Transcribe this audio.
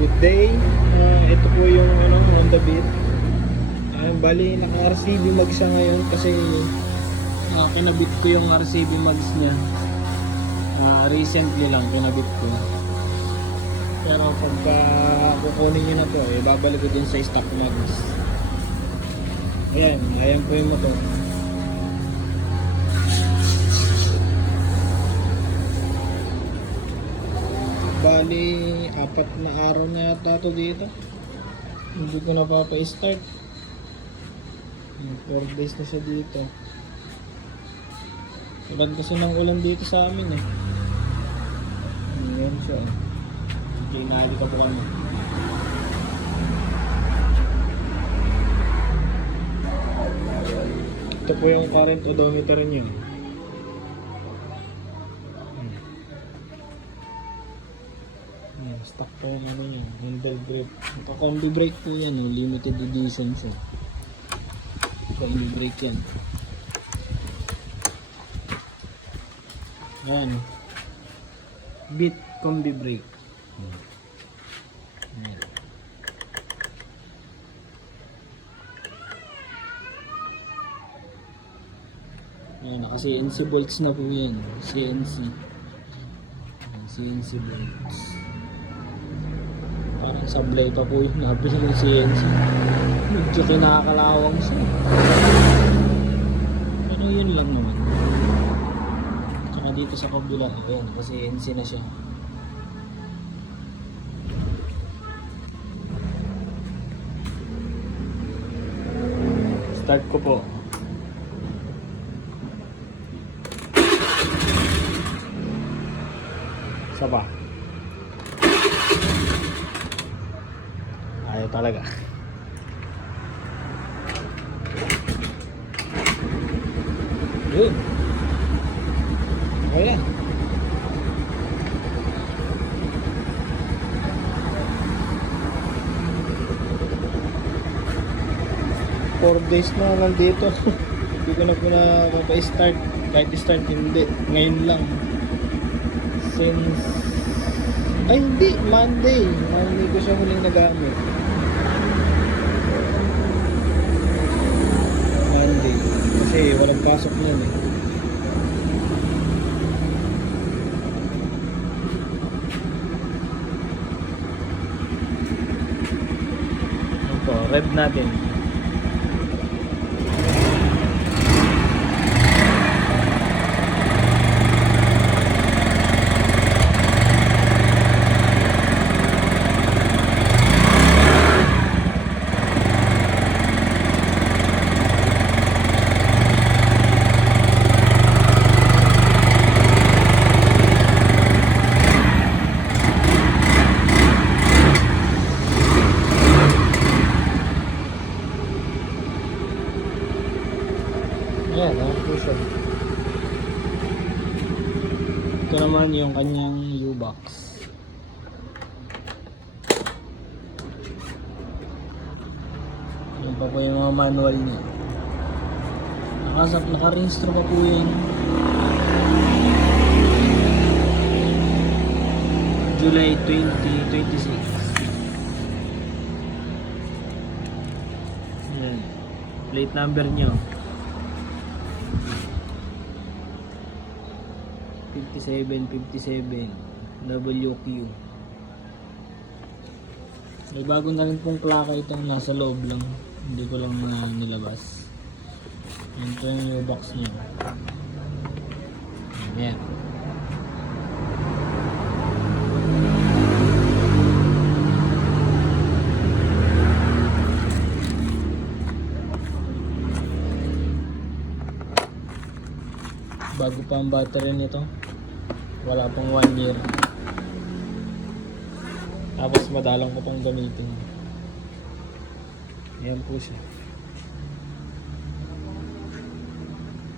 Good day. Ito po yung Honda Beat. Bali naka RCB mag siya ngayon kasi kinabit ko yung RCB mags niya. Recently lang kinabit ko. Pero pagka kukunin nyo na to, babalik ko din sa stock mags. Ayan po yung motor. Bali, 4 na araw na yata ito dito. Hindi ko napapa-start. 4 days na siya dito. Ulan kasi ng ulan dito sa amin eh. Ayan siya. Okay, nahali ka po kami. Ito po yung current odometer niyo. Stock po yung niya, handle brake. Ito combi brake po yan, limited edition siya. Combi brake yan. Ayan. Beat combi brake. Ayan. Ayan, naka CNC bolts na po yan. CNC bolts. Parang sablay pa po yung nabili ng CNC. Medyo kinakalawang siya. Pero yun lang naman. Tsaka dito sa kabila, ayan, kasi CNC na siya. Start ko po. Isa pa. Ayaw talaga. Yun. Okay yan. Four days na nandito. Hindi ko na po nakaka-start. Kahit start hindi. Ngayon lang. Since hindi, Monday ko siya huling nagamit. Monday kasi walang pasok niyan eh. Ito, rev natin. Ayan, po siya. Ito naman yung kanyang U-box. Yan pa po yung mga manual niya. Naka-reinstro pa po yun. July 2026. Ayan. Plate number niyo. 5757 WQ. May bago na rin pong plaka itong nasa loob lang. Hindi ko lang nilabas. Ito yung box niya. Ayan. Bago pa ang battery nito. Wala pang 1 year. Tapos madalang ko pong gamitin. Ayan po siya.